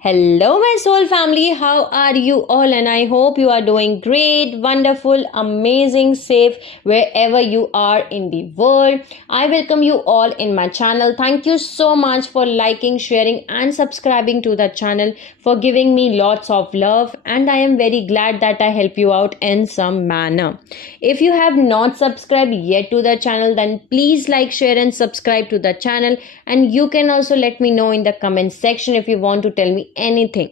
Hello, my soul family. How are you all? And I hope you are doing great, wonderful, amazing, safe wherever you are in the world. I welcome you all in my channel. Thank you so much for liking, sharing, and subscribing to the channel, for giving me lots of love. And I am very glad that I help you out in some manner. If you have not subscribed yet to the channel, then please like, share, and subscribe to the channel. And you can also let me know in the comment section if you want to tell me anything.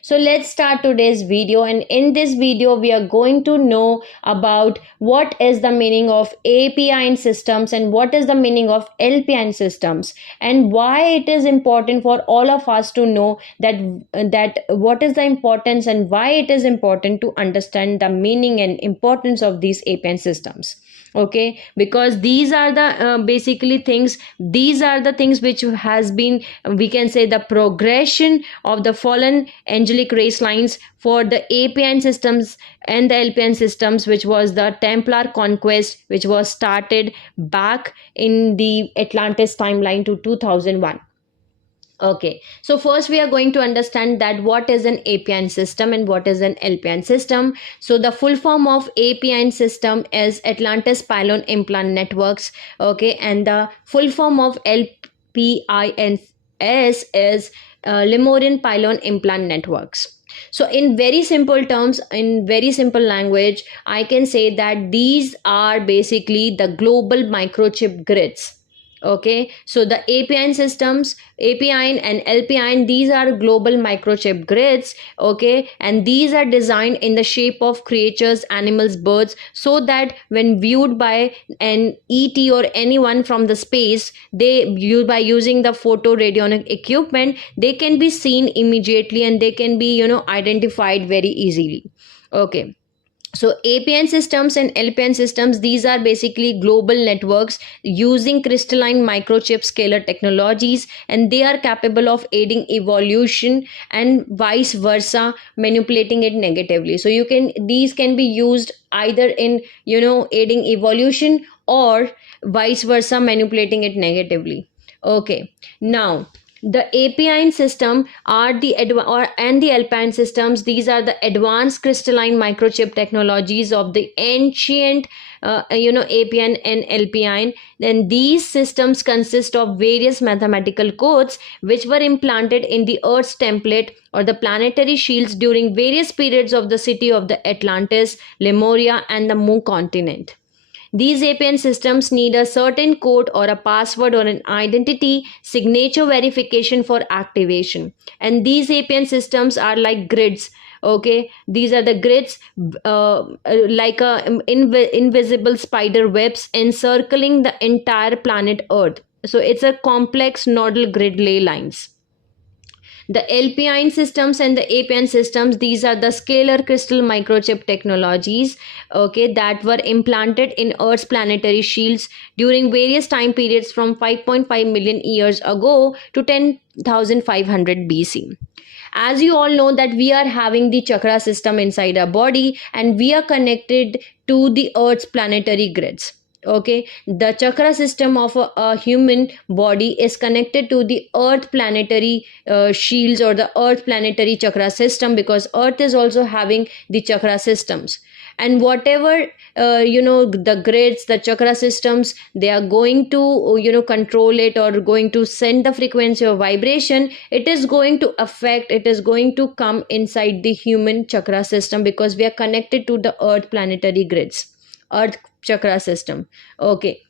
So let's start today's video, and in this video we are going to know about what is the meaning of APIN systems and what is the meaning of LPIN systems, and why it is important for all of us to know that what is the importance and why it is important to understand the meaning and importance of these APIN systems. Okay, because these are the these are the things which has been, we can say, the progression of the fallen angelic race lines for the APIN systems and the LPIN systems, which was the Templar conquest, which was started back in the Atlantis timeline to 2001. Okay, so first we are going to understand that what is an APIN system and what is an LPIN system. So the full form of APIN system is Atlantis Pylon Implant Networks. Okay, and the full form of LPINS is Lemurian Pylon Implant Networks. So in very simple terms, in very simple language, I can say that these are basically the global microchip grids. Okay, so the APIN systems, APIN and LPIN, these are global microchip grids. Okay, and these are designed in the shape of creatures, animals, birds, so that when viewed by an ET or anyone from the space, by using the photo radionic equipment, they can be seen immediately and they can be identified very easily. Okay, so APN systems and LPN systems, these are basically global networks using crystalline microchip scalar technologies, and they are capable of aiding evolution and vice versa, manipulating it negatively. So these can be used either in aiding evolution or vice versa, manipulating it negatively. Okay, now the APIN system are the and the LPIN systems. These are the advanced crystalline microchip technologies of the ancient APIN and LPIN. Then these systems consist of various mathematical codes which were implanted in the Earth's template or the planetary shields during various periods of the city of the Atlantis, Lemuria, and the Mu continent. These APN systems need a certain code or a password or an identity signature verification for activation. And these APN systems are like grids. Okay, these are the grids like invisible spider webs encircling the entire planet Earth. So it's a complex nodal grid ley lines. The LPIN systems and the APIN systems, these are the scalar crystal microchip technologies, okay, that were implanted in Earth's planetary shields during various time periods from 5.5 million years ago to 10,500 BC. As you all know that we are having the chakra system inside our body, and we are connected to the Earth's planetary grids. Okay, the chakra system of a human body is connected to the Earth planetary shields or the Earth planetary chakra system, because Earth is also having the chakra systems. And whatever the grids, the chakra systems, they are going to control it or going to send the frequency of vibration, it is going to affect, it is going to come inside the human chakra system, because we are connected to the Earth planetary grids, Earth chakra system. Okay,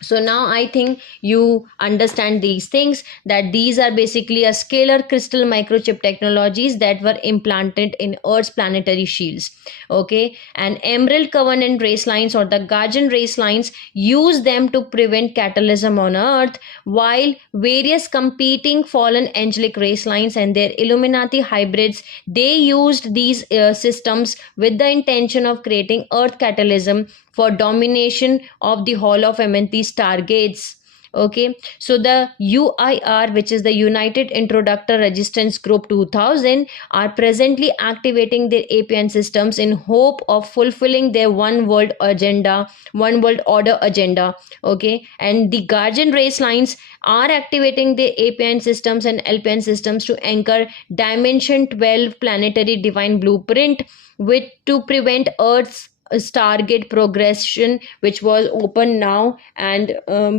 so now I think you understand these things, that these are basically a scalar crystal microchip technologies that were implanted in Earth's planetary shields. Okay, and Emerald Covenant race lines or the Guardian race lines use them to prevent catalysm on Earth, while various competing fallen angelic race lines and their Illuminati hybrids, they used these systems with the intention of creating Earth catalysm for domination of the Hall of Amenthi stargates. Okay, so the UIR, which is the United Introductor Resistance Group 2000, are presently activating their APN systems in hope of fulfilling their one world order agenda. Okay, and the Guardian race lines are activating the APN systems and LPN systems to anchor Dimension 12 planetary divine blueprint, with to prevent Earth's Stargate progression, which was open now and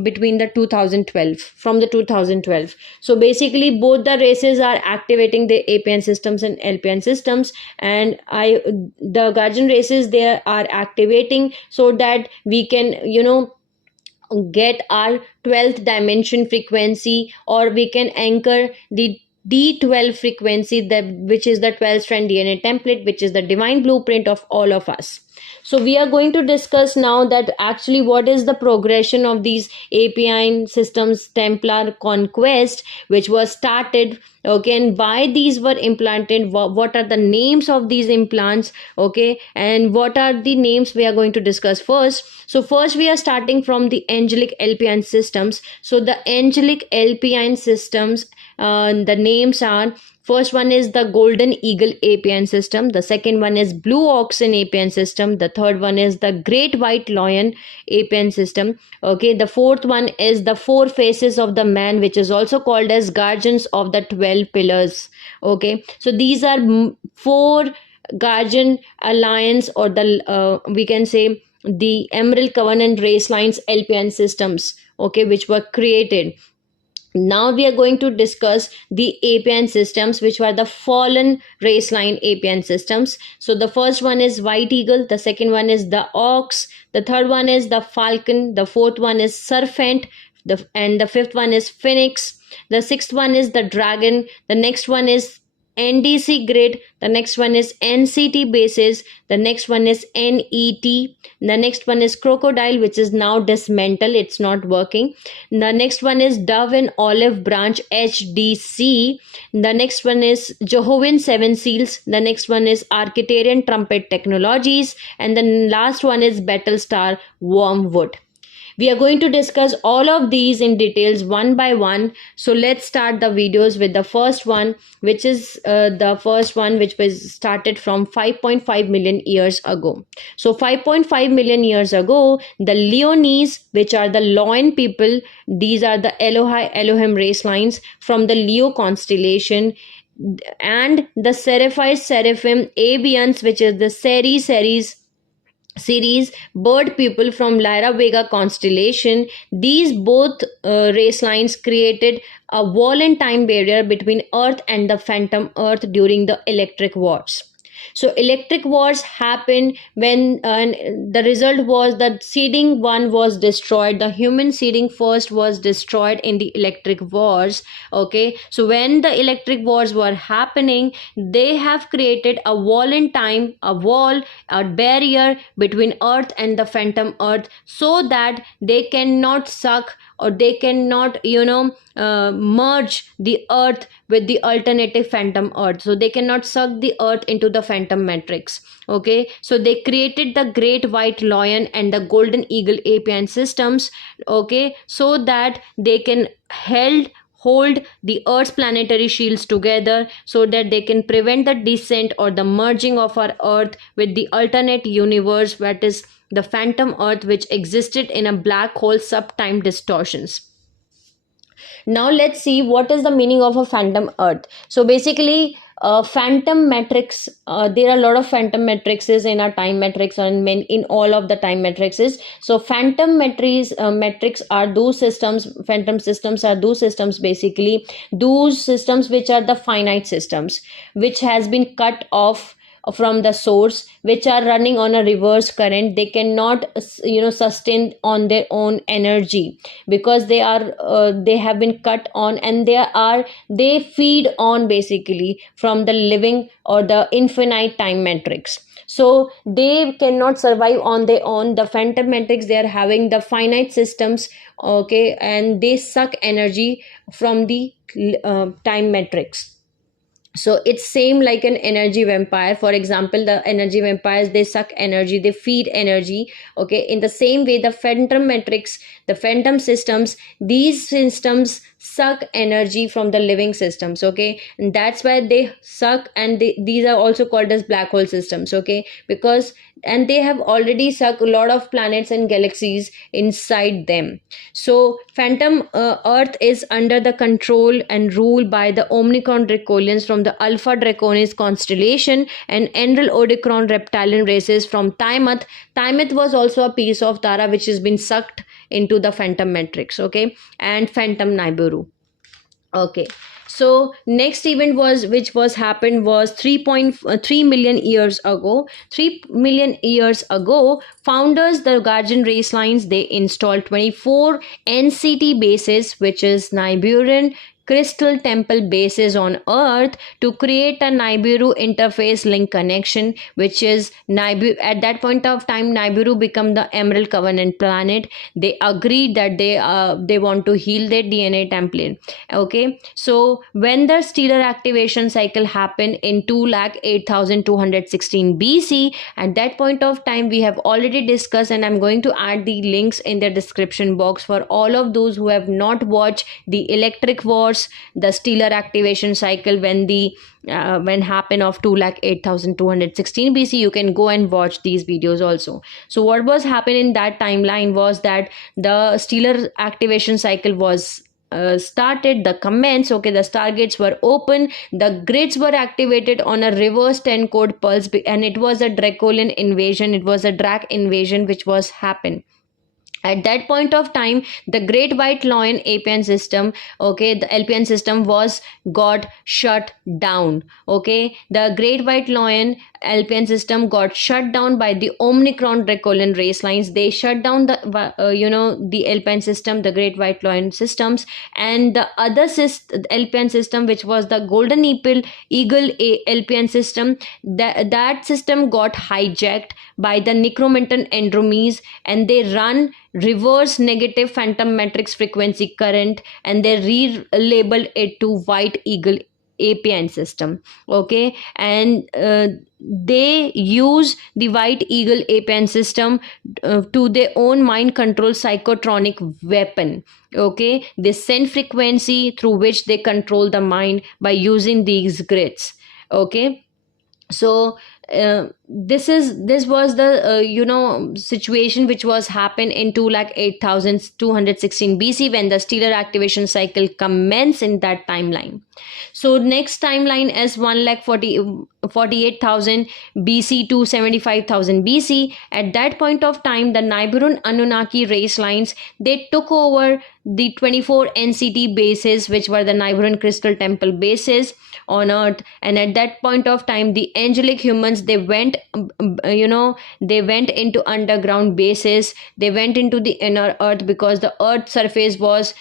between the 2012 from the 2012. So basically both the races are activating the APN systems and LPN systems, and the Guardian races they are activating so that we can get our 12th dimension frequency, or we can anchor the D12 frequency, that which is the 12 strand DNA template, which is the divine blueprint of all of us. So we are going to discuss now that actually what is the progression of these API systems Templar conquest, which was started. Okay, and why these were implanted, what are the names of these implants. Okay, and what are the names we are going to discuss first. So first we are starting from the angelic LPN systems. So the angelic LPN systems, the names are: first one is the Golden Eagle APN system. The second one is Blue Oxen APN system. The third one is the Great White Lion APN system. Okay, the fourth one is the Four Faces of the Man, which is also called as Guardians of the 12 Pillars. Okay, so these are four Guardian Alliance, or the we can say the Emerald Covenant race lines LPN systems. Okay, which were created. Now we are going to discuss the APN systems, which were the fallen race line APN systems. So the first one is White Eagle, the second one is the Ox, the third one is the Falcon, the fourth one is Serpent, and the fifth one is Phoenix, the sixth one is the Dragon, the next one is NDC grid, the next one is NCT basis, the next one is NET, the next one is crocodile, which is now dismantled, it's not working. The next one is dove and olive branch HDC. The next one is Jehovah's Seven Seals. The next one is Arcturian trumpet technologies, and the last one is Battlestar Wormwood. We are going to discuss all of these in details one by one. So let's start the videos with the first one, which is the first one which was started from 5.5 million years ago. So 5.5 million years ago, the Leonese, which are the Loin people, these are the Elohim race lines from the Leo constellation, and the Seraphim avians, which is the series bird people from Lyra Vega constellation. These both race lines created a wall and time barrier between Earth and the phantom Earth during the electric wars. So electric wars happened when the result was that seeding one was destroyed. The human seeding first was destroyed in the electric wars. Okay, so when the electric wars were happening, they have created a wall in time, a barrier between Earth and the phantom Earth, so that they cannot suck, or they cannot merge the Earth with the alternative phantom Earth. So they cannot suck the Earth into the phantom matrix. Okay, so they created the Great White Lion and the Golden Eagle APN systems. Okay, so that they can hold the Earth's planetary shields together, so that they can prevent the descent or the merging of our Earth with the alternate universe, that is the phantom Earth, which existed in a black hole subtime distortions. Now let's see what is the meaning of a phantom Earth. So basically, phantom matrix, there are a lot of phantom matrices in our time matrix and in all of the time matrices. So phantom matrix are those systems, phantom systems are those systems, basically those systems which are the finite systems, which has been cut off from the source, which are running on a reverse current. They cannot sustain on their own energy, because they have been cut on, and they feed on basically from the living or the infinite time matrix. So they cannot survive on their own. The phantom matrix, they are having the finite systems. Okay, and they suck energy from the time matrix. So it's same like an energy vampire. For example, the energy vampires, they suck energy, they feed energy. Okay, in the same way, the phantom matrix, the phantom systems, these systems suck energy from the living systems. Okay, and that's why they suck, and these are also called as black hole systems. Okay, because and they have already sucked a lot of planets and galaxies inside them. So phantom earth is under the control and rule by the omnicron dracolians from the alpha draconis constellation, and enral odicron reptilian races from Tiamat. Tiamat was also a piece of Tara which has been sucked into the phantom matrix. Okay, and phantom Nibiru. Okay, so next event was which was happened was 3.3 million years ago. 3 million years ago, founders the Guardian race lines, they installed 24 NCT bases, which is Nibiruan crystal temple bases on earth, to create a Nibiru interface link connection, which is Nibiru. At that point of time, Nibiru become the Emerald Covenant planet. They agreed that they want to heal their DNA template. Okay, so when the stellar activation cycle happened in 2,08,216 BC, at that point of time we have already discussed, and I'm going to add the links in the description box for all of those who have not watched the electric wars, the stellar activation cycle when happened of 2,08,216 BC. You can go and watch these videos also. So what was happening in that timeline was that the stellar activation cycle was started, the commence. Okay, the stargates were open, the grids were activated on a reverse 10 code pulse, and it was a Dracolian invasion, it was a Drac invasion which was happened. At that point of time, the Great White Lion APN system, okay, the LPN system was got shut down. Okay, the Great White Lion LPN system got shut down by the Omnicron Dracolian race lines. They shut down the the LPN system, the Great White Lion systems, and the other LPN system, which was the Golden Eagle LPN system, that system got hijacked by the Necromantan Andromes, and they run reverse negative phantom matrix frequency current, and they relabeled it to White Eagle APN system. Okay, and they use the White Eagle APN system to their own mind control psychotronic weapon. Okay, they send frequency through which they control the mind by using these grids. Okay, so this was the situation which was happened in 2,08,216 BC when the stellar activation cycle commenced in that timeline. So next timeline is 1,48,000 BC to 75,000 BC. At that point of time, the Nibiruan Anunnaki race lines, they took over the 24 NCT bases, which were the Nibiruan crystal temple bases on earth. And at that point of time, the angelic humans, they went into underground bases, they went into the inner earth, because the earth surface was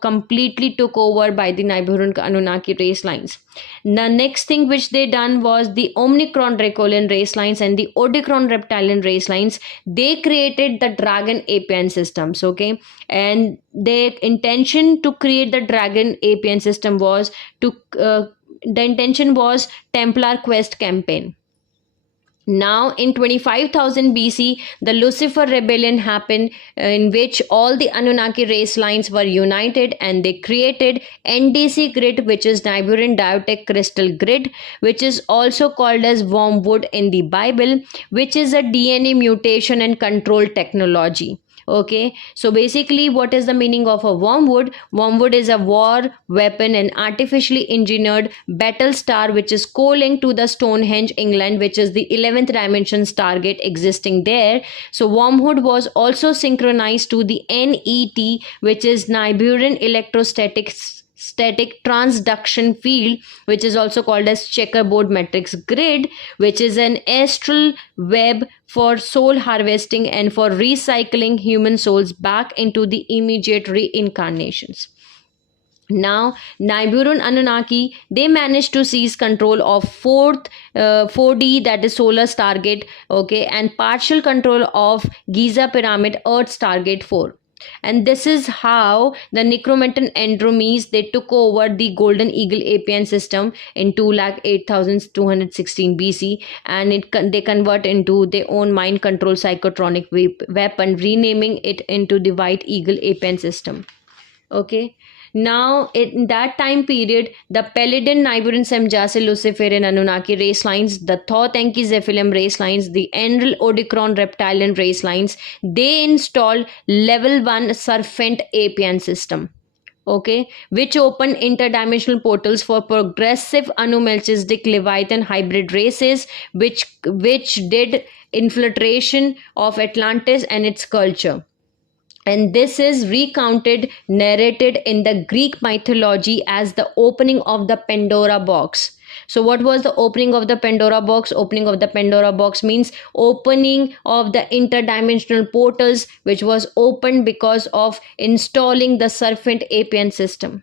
completely took over by the Nibiruan Anunnaki race lines. The next thing which they done was the Omnicron Dracolian race lines and the Odicron Reptilian race lines. They created the Dragon APN systems. Okay, and their intention to create the Dragon APN system was to the intention was Templar Quest campaign. Now in 25,000 BC, the Lucifer rebellion happened, in which all the Anunnaki race lines were united, and they created NDC grid, which is Nibiruan Diotech Crystal Grid, which is also called as wormwood in the Bible, which is a DNA mutation and control technology. Okay, so basically what is the meaning of a wormwood? Wormwood is a war weapon, an artificially engineered battle star which is co-linked to the Stonehenge, England, which is the 11th dimension stargate existing there. So wormwood was also synchronized to the NET, which is Nibiruan electrostatic transduction field, which is also called as checkerboard matrix grid, which is an astral web for soul harvesting and for recycling human souls back into the immediate reincarnations. Now, Nibiruan Anunnaki, they managed to seize control of 4D, that is Solar Stargate, okay, and partial control of Giza Pyramid, Earth Stargate 4. And this is how the necromantic Andromedes, they took over the golden eagle APN system in 208,216 BC, and they convert into their own mind control psychotronic weapon, renaming it into the white eagle APN system. Okay. Now, in that time period, the Paladin, Nibiran, Semjase, Lucifer, and Anunnaki race lines, the Thoth, Enki, Zephylim race lines, the Enlil, Odicron, Reptilian race lines, they installed level 1 Serpent APN system. Okay, which opened interdimensional portals for progressive Anumelchistic Leviathan hybrid races, which did infiltration of Atlantis and its culture. And this is recounted, narrated in the Greek mythology as the opening of the Pandora box. So what was the opening of the Pandora box? Opening of the Pandora box means opening of the interdimensional portals, which was opened because of installing the Serpent APN system.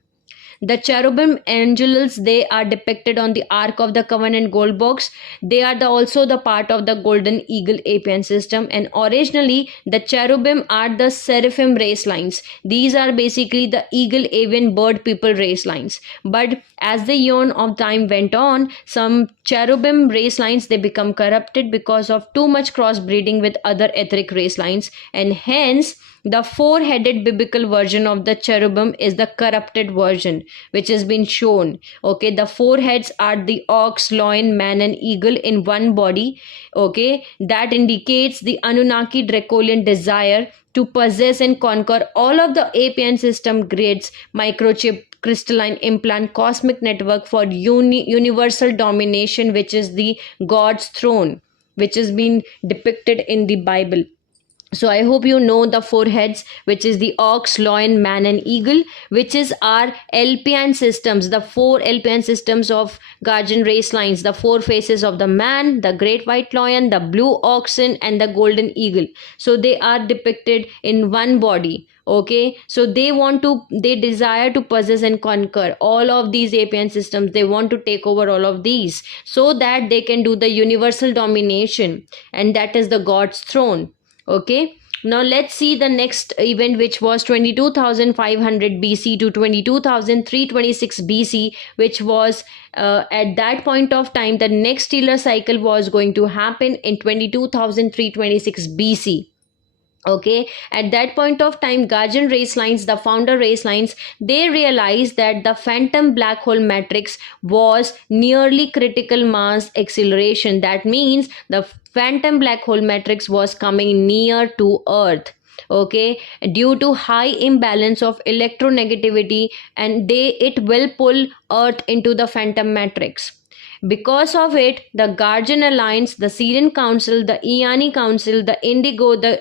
The cherubim angels, they are depicted on the Ark of the Covenant gold box. They are also the part of the golden eagle APN system, and originally the cherubim are the seraphim race lines. These are basically the eagle, avian, bird people race lines. But as the eon of time went on, some cherubim race lines, they become corrupted because of too much crossbreeding with other etheric race lines, and hence the four-headed biblical version of the cherubim is the corrupted version, which has been shown. Okay, the four heads are the ox, lion, man, and eagle in one body. Okay, that indicates the Anunnaki Dracolian desire to possess and conquer all of the APN system grids, microchip, crystalline implant, cosmic network for universal domination, which is the God's throne, which has been depicted in the Bible. So I hope you know the four heads, which is the ox, lion, man, and eagle, which is our LPIN systems, the four LPIN systems of guardian race lines, the four faces of the man, the great white lion, the blue oxen, and the golden eagle. So they are depicted in one body. Okay, so they desire to possess and conquer all of these APN systems. They want to take over all of these so that they can do the universal domination, and that is the God's throne. Okay, now let's see the next event, which was 22,500 BC to 22,326 BC, which was at that point of time, the next stellar cycle was going to happen in 22,326 BC. Okay, at that point of time, guardian race lines, the founder race lines, they realized that the phantom black hole matrix was nearly critical mass acceleration. That means the phantom black hole matrix was coming near to Earth. Okay, due to high imbalance of electronegativity, and it will pull Earth into the phantom matrix. Because of it, the Guardian Alliance, the Syrian Council, the Eieyani Council, the Indigo, the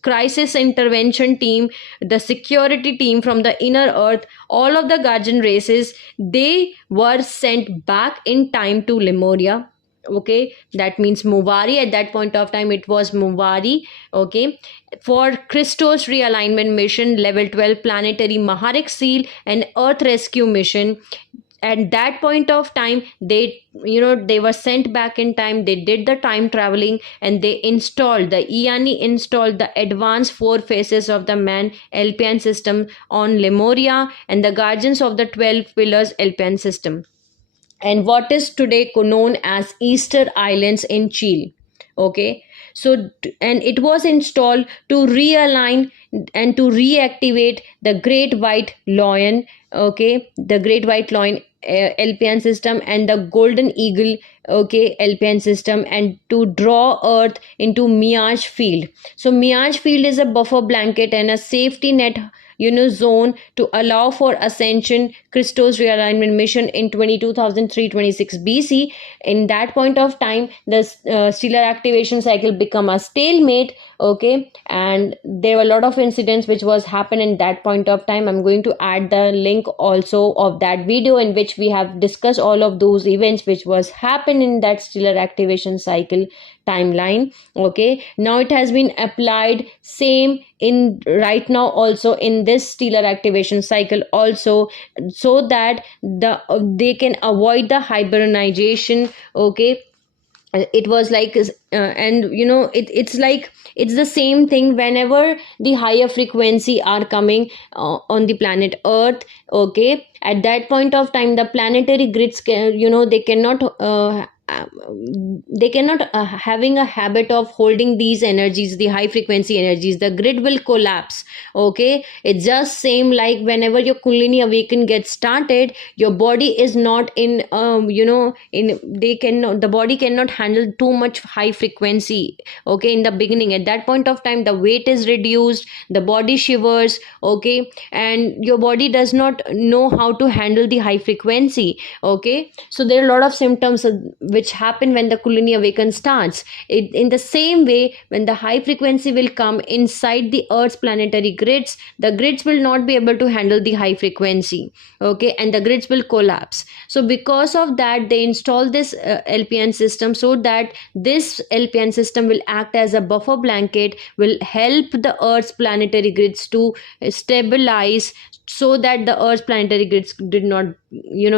crisis intervention team, the security team from the inner Earth, all of the Guardian races, they were sent back in time to Lemuria. Okay, that means Muvari. At that point of time, it was Muvari. Okay, for Christos realignment mission, level 12 planetary Maharik seal and Earth rescue mission. At that point of time, they were sent back in time. They did the time traveling, and they installed, the Eieyani installed the advanced four faces of the man LPN system on Lemuria, and the guardians of the 12 pillars LPN system, and what is today known as Easter Islands in Chile. Okay, so, and it was installed to realign and to reactivate the great white lion. Okay, the great white lion LPN system and the golden eagle, okay, LPN system, and to draw Earth into Mirage field. So Mirage field is a buffer blanket and a safety net zone to allow for ascension. Christos realignment mission in 22,326 BC. In that point of time, the stellar activation cycle become a stalemate. Okay, and there were a lot of incidents which was happened in that point of time. I'm going to add the link also of that video in which we have discussed all of those events which was happened in that stellar activation cycle timeline. Okay, now it has been applied same in right now also in this stellar activation cycle also, so that they can avoid the hibernization. Okay, it was like and it's like it's the same thing whenever the higher frequency are coming on the planet earth. Okay, at that point of time the planetary grids can, they cannot having a habit of holding these energies, the high frequency energies, the grid will collapse. Okay, it's just same like whenever your Kundalini awaken gets started, your body is not in in they cannot the body cannot handle too much high frequency. Okay, in the beginning, at that point of time the weight is reduced, the body shivers. Okay, and your body does not know how to handle the high frequency. Okay, so there are a lot of symptoms which happen when the Kundalini awaken starts. In the same way, when the high frequency will come inside the earth's planetary grids, the grids will not be able to handle the high frequency. Okay, and the grids will collapse. So because of that, they install this LPN system, so that this LPN system will act as a buffer blanket, will help the earth's planetary grids to stabilize, so that the earth's planetary grids did not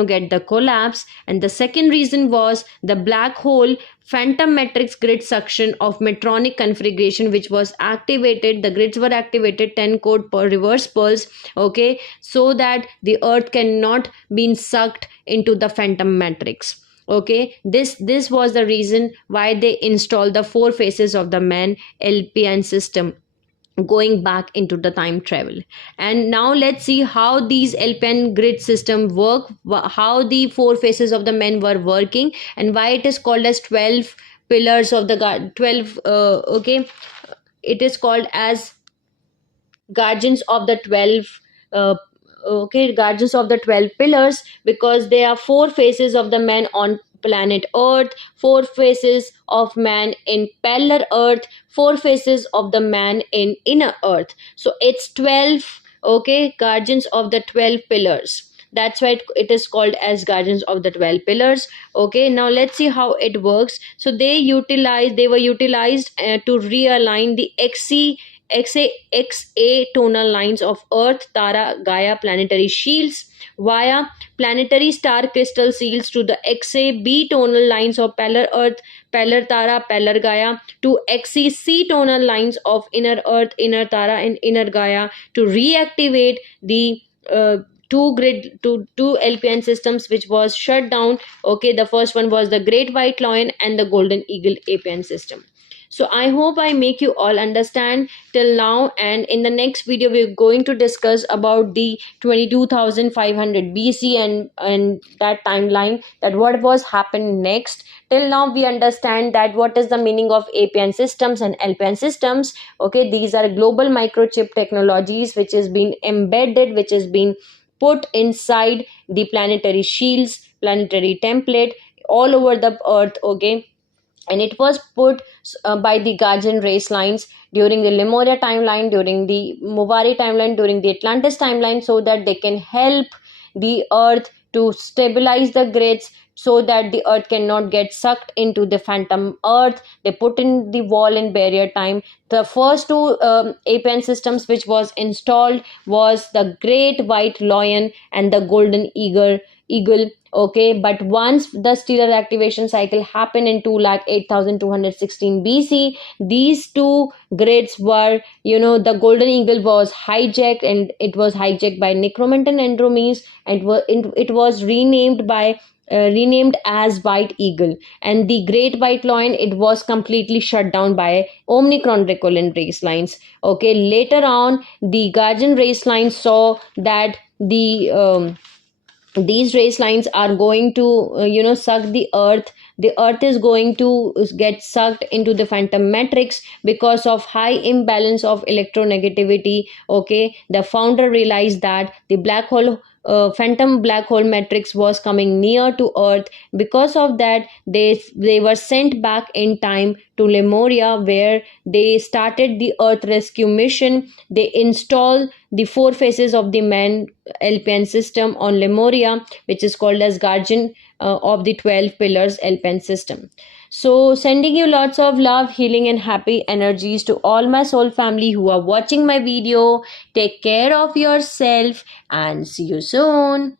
get the collapse. And the second reason was the black hole phantom matrix grid suction of metronic configuration, which was activated. The grids were activated 10 code per reverse pulse. Okay, so that the earth cannot be sucked into the phantom matrix. Okay, this was the reason why they installed the four faces of the man LPN system, going back into the time travel. And now let's see how these LPN grid system work, how the four faces of the men were working, and why it is called as 12 pillars of the god 12 okay, it is called as guardians of the 12 guardians of the 12 pillars, because there are four faces of the man on planet earth, four faces of man in parallel earth, four faces of the man in inner earth. So it's 12, okay, guardians of the 12 pillars. That's why it is called as guardians of the 12 pillars. Okay, now let's see how it works. So they were utilized to realign the XA tonal lines of Earth, Tara, Gaia planetary shields via planetary star crystal seals to the XA-B tonal lines of Pelar Earth, Pelar Tara, Pelar Gaia, to XC tonal lines of Inner Earth, Inner Tara, and Inner Gaia, to reactivate the two LPN systems which was shut down. Okay, the first one was the Great White Lion and the Golden Eagle APN system. So I hope I make you all understand till now, and in the next video we're going to discuss about the 22,500 BC and that timeline, that what was happened next. Till now we understand that what is the meaning of APN systems and LPN systems. Okay, these are global microchip technologies which is being embedded, which is being put inside the planetary shields, planetary template all over the earth. Okay, and it was put by the Guardian race lines during the Lemuria timeline, during the Muvari timeline, during the Atlantis timeline, so that they can help the earth to stabilize the grids, so that the earth cannot get sucked into the phantom earth. They put in the wall and barrier time. The first two APN systems which was installed was the Great White Lion and the Golden Eagle. Okay, but once the stellar activation cycle happened in 2,08,216 BC, these two grids were, the Golden Eagle was hijacked, and it was hijacked by Necromantan Andromedes, and it was renamed as White Eagle. And the Great White Lion, it was completely shut down by Omicron Dracolan race lines. Okay, later on the Guardian race lines saw that these race lines are going to suck the earth is going to get sucked into the phantom matrix because of high imbalance of electronegativity. Okay, the founder realized that the black hole phantom black hole matrix was coming near to earth. Because of that, they were sent back in time to Lemuria, where they started the earth rescue mission. They installed the four faces of the man LPN system on Lemuria, which is called as guardian of the 12 pillars LPN system. So sending you lots of love, healing and happy energies to all my soul family who are watching my video. Take care of yourself and see you soon.